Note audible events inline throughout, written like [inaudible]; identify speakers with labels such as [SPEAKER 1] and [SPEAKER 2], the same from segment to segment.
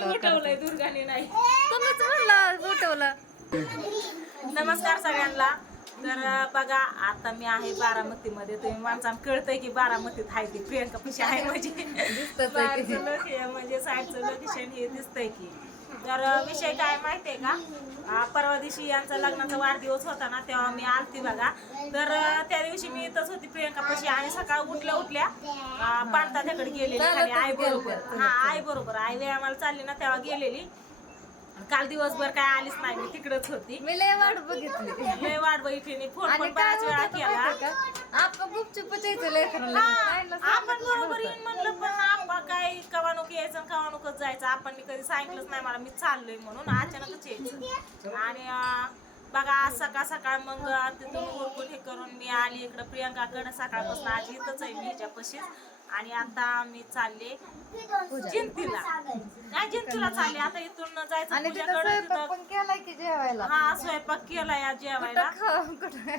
[SPEAKER 1] उठवलंय दुर्गाने नाही.
[SPEAKER 2] तुम्हीच म्हणला उठवलं.
[SPEAKER 1] नमस्कार सगळ्यांना. तर बघा आता मी आहे बारामतीमध्ये. तुम्ही माणसांना कळतंय की बारामतीत आहे ती. प्रियंका पशी आहे म्हणजे बाहेरचं लोक म्हणजे साईडचं लोकेशन हे दिसतंय की. तर विषय काय माहितीये का? अं, परवा दिवशी यांचा लग्नाचा वाढदिवस होता ना तेव्हा मी आलती बघा. तर त्या दिवशी मी इथंच होती प्रियंका पशी आणि सकाळ उठल्या उठल्या अं, पाणतात्याकडे गेलेली. खाली आई बरोबर. हा आई बरोबर. आई व्यायामाला चालली ना तेव्हा गेलेली. काल दिवसभर काय आलीच नाही मी तिकडच होती.
[SPEAKER 2] मी लय वाट बघितली.
[SPEAKER 1] लय वाट बघितली फोन
[SPEAKER 2] आणि
[SPEAKER 1] पण बऱ्याच वेळा केला.
[SPEAKER 2] का? आपण
[SPEAKER 1] आपण बरोबर. येईन म्हणलं पण आपण काय कवानुक यायचं आणि कवानुकच जायचं. आपण मी कधी सांगितलंच नाही मला मी चाललोय म्हणून अचानकच यायचं. आणि बघा आज सकाळ सकाळ मग तिथून उरकून हे करून मी आली. इकडं प्रियंकाकडे सकाळपासून आज इथंच आहे मी हिच्यापाशी आणि आता मी चालले जिंतीला. काय जिंतीला चालले. आता इथून जायचं
[SPEAKER 2] आणि तिथं
[SPEAKER 1] पूजाकडे
[SPEAKER 2] स्वयंपाक
[SPEAKER 1] तिथं
[SPEAKER 2] पण केलाय की जेवायला?
[SPEAKER 1] हा स्वयंपाक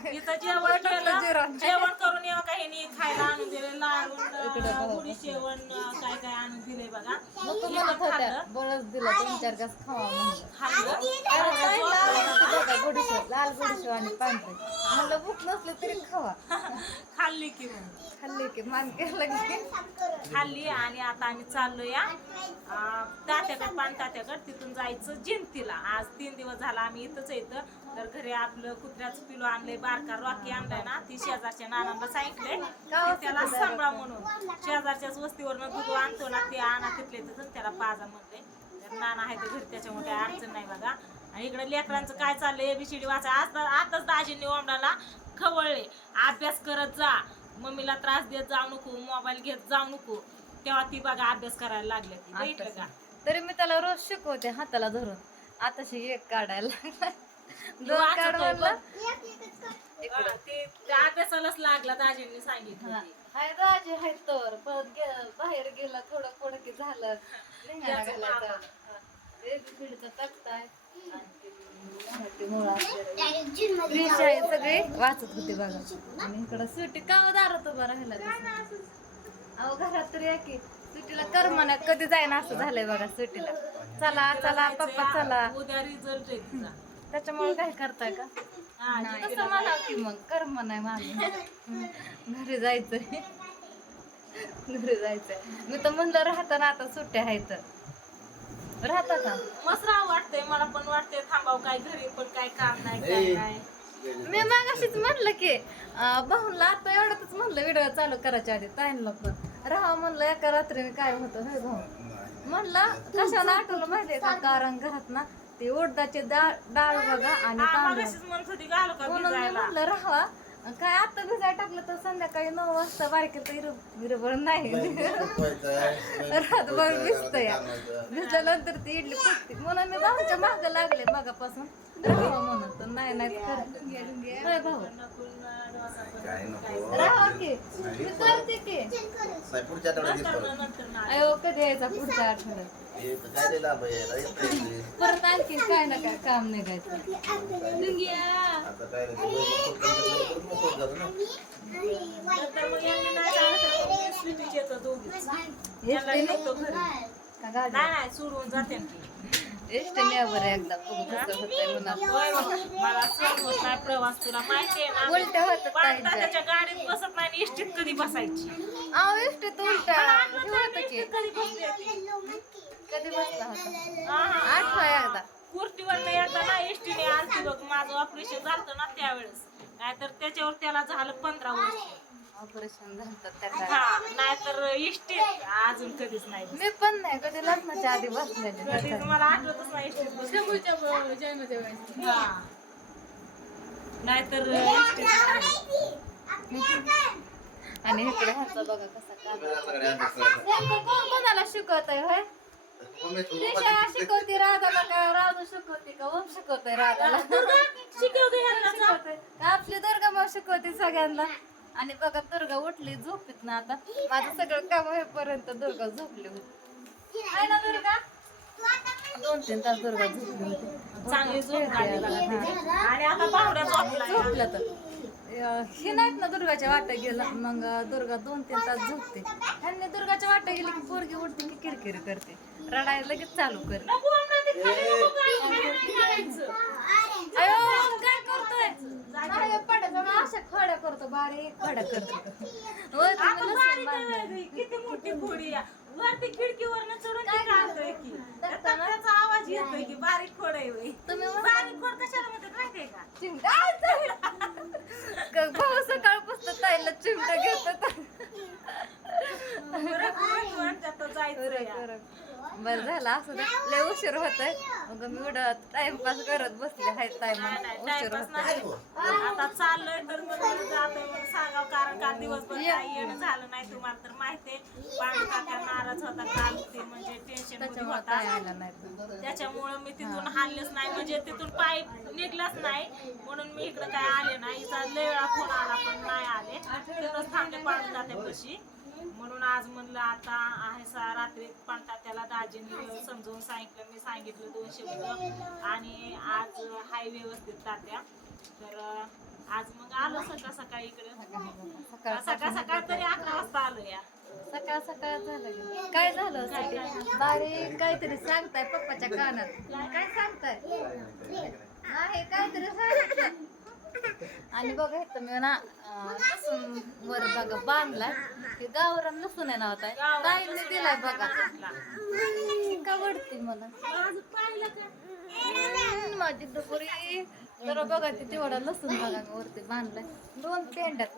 [SPEAKER 1] इथं जेवण केलं.
[SPEAKER 2] जेवण.
[SPEAKER 1] जेवण करून येऊ काही खायला आणून दिले लाडून गुढी शेवण अं, काय काय आणून दिले बघा. खाल्लं.
[SPEAKER 2] बळच दिला दोन चार घास खावा म्हणलं
[SPEAKER 1] खाल्लं.
[SPEAKER 2] अरे काय लाल ते बघा गुडीशो लाल गुडीशो आणि पांढरे. म्हणलं भूक नसली तरी खावा.
[SPEAKER 1] खाल्ली की मग.
[SPEAKER 2] खाल्ली की मान केलं की
[SPEAKER 1] खाल्ली आणि आता आम्ही चाललो या तात्याकडे पान तात्याकडे तिथून जायचं जिंतीला. आज तीन दिवस झाला आम्ही इथंच येतं तर घरी आपलं कुत्र्याचं पिलो आणलंय बारका रॉकी आणलाय ना ती शेजारच्या नानांना सांगितलंय की त्याला सांभाळा म्हणून. शेजारच्याच वस्तीवरनं दूध आणतो ना ते आणा तिथले तिथं त्याला पाजा म्हणलंय. तर नाना आहे तर घरी त्याच्यामुळे काही अडचण नाही बघा. आणि इकडे लेकरांचं काय चाललंय एबीसीडी वाचा. आज आताच दाजींनी ओमडाला खवळले. अभ्यास करत जा. मम्मीला त्रास देत जाऊ नको मोबाईल घेत जाऊ नको. तेव्हा ती बघा अभ्यास करायला लागले
[SPEAKER 2] तरी मी त्याला रोज शिकवते हाताला धरून. आताशी एक काढायला लागला दोन
[SPEAKER 1] ते त्या अभ्यासालाच लागला दाजींनी सांगितलं ते.
[SPEAKER 2] हाय राजे हाय तर परत गे- बाहेर गेला थोडं पुढं की झालं लिंगाणा
[SPEAKER 1] त्याचं
[SPEAKER 2] घालायचा.
[SPEAKER 1] मामा.
[SPEAKER 2] हा. एबीसीडीचा तक्ता आहे आणि ते मराठी मुळं असलेलं. ग्रीश आहे सगळे वाचत होते बघा आणि इकडं सुट्टी का दारात उभा राहिला? अहो घरात तर या की सुट्टीला कर म्हणा कधी जाईना असं झालंय बघा सुट्टीला चला चला पप्पा चला
[SPEAKER 1] उद्या रिझल्ट आहे तिचा
[SPEAKER 2] त्याच्यामुळे काय करताय का?
[SPEAKER 1] हा,
[SPEAKER 2] कसं म्हणा की मग कर म्हणाय माझं घरी जायचंय. घरी जायचंय. मी तर म्हणलं राहता ना आता सुट्ट्या आहेत. राहता का?
[SPEAKER 1] मस्त राव वाटतंय मला पण वाटतंय थांबाव काय घरी पण काय काम नाही काय नाही.
[SPEAKER 2] मी मग अशीच म्हणलं की भाऊला आता एवढ्यातच म्हणलं व्हिडिओ चालू करायच्या आधी ताईंना पण. राहा म्हणलं एका रात्रीने काय होतं हे भाऊ? म्हणलं कशाला आठवलं माहितीये का? कारण घरात ना ते उडदाचे डाळ डाळ बघा आणि तांदूळ.
[SPEAKER 1] म्हणत होती घालू का
[SPEAKER 2] म्हणून मी
[SPEAKER 1] भिजायला?
[SPEAKER 2] म्हणलं राहावा. काय आता भिजाय टाकलं तर संध्याकाळी नऊ वाजता बारकेचं हिरबळ नाही. [laughs] रातभर भिजत या भिजल्यानंतर ती इडली फुटते. म्हणून मी भाऊच्या माग लागले मगापासून. राहावा म्हणून तर नाही नाही करते. होय भाऊ. राहावा की. मी करते की.
[SPEAKER 3] पुढच्या आठवड्यात
[SPEAKER 2] अयो कधी यायचा पुढच्या आठवड्यात? परत आणखी काय ना काय काम
[SPEAKER 3] काय
[SPEAKER 1] नाही सोडून जाते
[SPEAKER 2] एकदा.
[SPEAKER 1] मला प्रवास तुला माहिती. त्याच्या गाडीत बसत नाही इष्टीत कधी बसायची?
[SPEAKER 2] उलटा.
[SPEAKER 1] कधी बसली.
[SPEAKER 2] कधी बसला होता. आठवा एकदा
[SPEAKER 1] कुर्तीवर नाही येता ना एसटीने आलती बघ माझं ऑपरेशन झालं ना त्यावेळेस नाहीतर त्याच्यावर त्याला झालं पंधरा वर्ष
[SPEAKER 2] ऑपरेशन झालं त्या काळात.
[SPEAKER 1] हा नाहीतर इष्टीत अजून कधीच नाही.
[SPEAKER 2] मी पण नाही कधी लग्नाच्या आधी बसलेले
[SPEAKER 1] कधीच मला आठवतच नाही इष्टीत. हा नाहीतर इष्टीत नाही.
[SPEAKER 2] आणि इकडे ह्याचा बघा कसा कोणाला शिकवत आहे होय शिकवते राधाला का? राधू शिकवते का? ओम शिकवते राधाला. [laughs]
[SPEAKER 1] यांना?
[SPEAKER 2] आपली दुर्गा माव शिकवते सगळ्यांना. आणि बघा दुर्गा उठली झोपीत ना आता. माझं सगळं काम होईपर्यंत दुर्गा झोपली होती. आहे ना दुर्गा? दोन तीन तास दुर्गा झोपली होती.
[SPEAKER 1] चांगली झोप. आणि आता
[SPEAKER 2] झोपलं. तर. हे नाहीत ना दुर्गाच्या वाट्या गेला मग दुर्गा दोन तीन तास झोपते. ह्यांनी दुर्गाच्या वाट्या गेली की पोरगी उठते की किरकिरी करते. रडायला लगेच चालू कर करतो बारीक करतो
[SPEAKER 1] किती मोठी खोडी. वरती चढून काढतोय की आवाज येतोय की बारीक खोड आहे होय.
[SPEAKER 2] तुम्ही
[SPEAKER 1] बारीक खोड कशाला म्हणतात माहितीये का
[SPEAKER 2] चिमटा भाऊ सकाळपासून ताईला चिमटा घेतात
[SPEAKER 1] जायचं.
[SPEAKER 2] बर झालं असं. लय उशीर होतय. मग मी उडत टाइमपास करत बसले हाय
[SPEAKER 1] नाही,
[SPEAKER 2] उशीर
[SPEAKER 1] नाही. आता चाललोय तर मग जातोय सांगावं कारण काल दिवसभर काही येणं झालं नाही तुम्हाला तर माहितीये पाणी काका नाराज होता काल ते म्हणजे टेन्शन होता. त्याच्यामुळं मी तिथून हाललेच नाही म्हणजे तिथून पाय निघलाच नाही. म्हणून मी इकडे काय आले नाही. लय वेळा फोन आला पण नाही आले. तिथंच थांबले पाणी जात्यापाशी म्हणून आज म्हणलं आता आहे सा रात्री पाणता त्याला दाजीने समजून सांगितलं. मी सांगितलं दोन शब्द आणि आज हाय व्यवस्थित तात्या. तर आज मग आलो सकाळ सकाळी इकडे.
[SPEAKER 2] सकाळ
[SPEAKER 1] सकाळ तरी अकरा वाजता आलो या.
[SPEAKER 2] सकाळ सकाळ झालं. काय झालं बारीक काहीतरी सांगताय पप्पाच्या कानात. काय सांगताय? नाही काहीतरी सांगितलं. आणि बघा इथं मी ना लसूण वर बघा बांधला की गावरान लसूण आहे ना होता ताईने दिलाय बघा. का मला माझी दुपारी तर बघा ते तेवढा लसूण बघा वरती बांधलाय. दोन पेंड्यात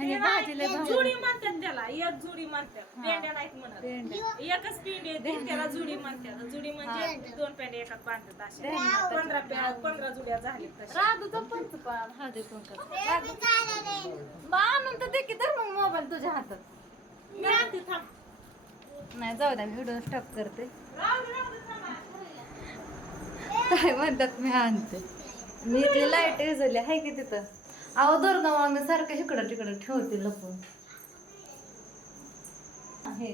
[SPEAKER 2] आणि भाजीला भाजी.
[SPEAKER 1] जुडी म्हणतात त्याला एक जुडी म्हणतात पेंड्या नाहीत म्हणत.
[SPEAKER 2] पेंड्या
[SPEAKER 1] एकच पिंडी येते त्याला जुडी म्हणतात जुडी म्हणजे दोन पेंड्या एकात बांधतात असे
[SPEAKER 2] पेंड्या.
[SPEAKER 1] पंधरा पे- पंधरा जुड्या झाल्यात तशा.
[SPEAKER 2] राधूचा पंचपाळ हळदी कुंकाचा बा आणून तर दे की तर मग मोबाईल तुझ्या हातात.
[SPEAKER 1] मी आणते थांब.
[SPEAKER 2] नाही जाऊ द्या व्हिडिओ स्टॉप करते.
[SPEAKER 1] राहू दे, राहू दे, थांबा.
[SPEAKER 2] काय म्हणतात मी आणते. मी इथली लाइट विजवली आहे की तिथं? अहो दुर्गा मी सारखं इकडं तिकडं ठेवते लपून. आहे.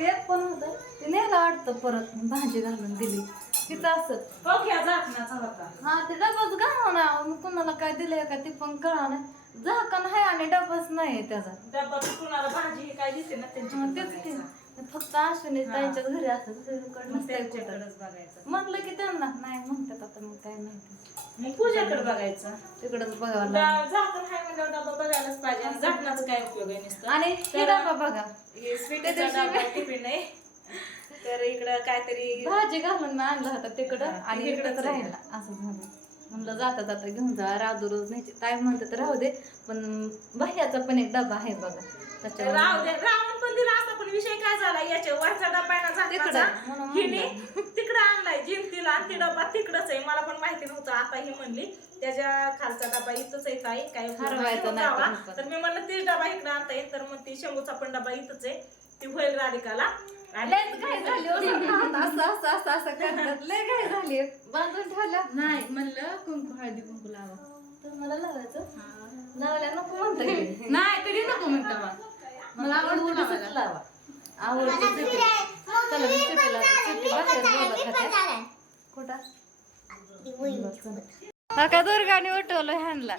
[SPEAKER 2] एक पण होतं? ते वाटतं परत भाजी घालून दिली. तिथं असत
[SPEAKER 1] हो होता
[SPEAKER 2] हा ते डबाच घालव ना कुणाला काय दिलंय का ते पण कळा नाही झाकण आहे आणि डबाच नाही त्याचा.
[SPEAKER 1] डब्बा तर कुणाला भाजी हे काय दिसते ना त्यांची
[SPEAKER 2] तेच की. फक्त अश्विनी त्यांच्याच घरी असत नसतंय कुठं.
[SPEAKER 1] त्यांच्याकडेच बघायचं.
[SPEAKER 2] म्हटलं की त्यांना. नाही म्हणतात आता मग काय माहिती.
[SPEAKER 1] मग पूजाकडे बघायचं.
[SPEAKER 2] तिकडच बघावं लागलं.
[SPEAKER 1] ड- झाकण आहे डब्बा बघायलाच पाहिजे आणि झाकणाचा काय उपयोग आहे नुसतं?
[SPEAKER 2] आणि हे डबा बघा.
[SPEAKER 1] हे स्वीटीचा डबा [laughs] टिफिन आहे. तर इकडं काहीतरी
[SPEAKER 2] भाजी घालून मी आणलं होतं तिकडं
[SPEAKER 1] हा,
[SPEAKER 2] आणि इकडंच
[SPEAKER 1] आहे.
[SPEAKER 2] राहिला. असं झालं. म्हणलं जाता जाता घेऊन जा राधू रोज नाही ताई म्हणतात राहू दे पण भैयाचा पण एक डबा आहे बघा. त्याच्यावर
[SPEAKER 1] राहू दे राहून पण दिला विषय काय झाला? याच्या वरचा डबा आहे ना
[SPEAKER 2] तिकडं,
[SPEAKER 1] झाकणाचा
[SPEAKER 2] म्हणून
[SPEAKER 1] हिने तिकडं आणलाय जिंतीला आणि ते डबा तिकडच आहे. मला पण माहिती नव्हतं. आता ही म्हणली त्याच्या खालचा डबा इथंच आहे ताई काय
[SPEAKER 2] हरवायचा नाही
[SPEAKER 1] जावा.
[SPEAKER 2] तर
[SPEAKER 1] तर मी म्हणलं तीच डबा इकडे आणता येईल. तर मग ती शंभूचा पण डबा इथंच आहे. ती होईल राधिकाला. आणि
[SPEAKER 2] लयच घाई झाली हो. [laughs] सगळं. असं असं असं असं करतात. लय घाई झाली. बांधून ठेवलं.
[SPEAKER 4] नाही म्हणलं कुंकू हळदी कुंकू लावा.
[SPEAKER 2] तर मला लावायचं? लावल्या नको म्हणता येईल.
[SPEAKER 4] नाही कधी नको म्हणता मला आवडतं लावायला.
[SPEAKER 2] लावा. आवडते चला मी बोलत कुठं? हा का दुर्गाने उठवलं ह्यांना?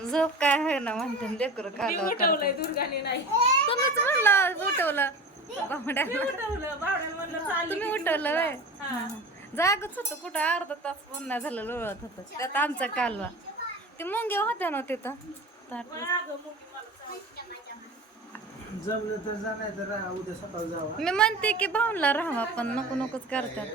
[SPEAKER 2] झोप काय आहे ना म्हणते लेकर
[SPEAKER 1] मी
[SPEAKER 2] काल
[SPEAKER 1] उठवलंय दुर्गाने नाही.
[SPEAKER 2] तुम्हीच म्हणला उठवलं. तुम्ही उठवलं?
[SPEAKER 1] हा.
[SPEAKER 2] जागच होतं कुठं अर्धा तास पण नाही झालं लोळत होतं. त्यात आमचा कालवा. ते मुंग्या होत्या ना तिथं.
[SPEAKER 5] जमलं तर जा नाही तर राहा उद्या सकाळी जावा.
[SPEAKER 2] मी म्हणते की भाऊनला राहावा पण नको नकोच करतात.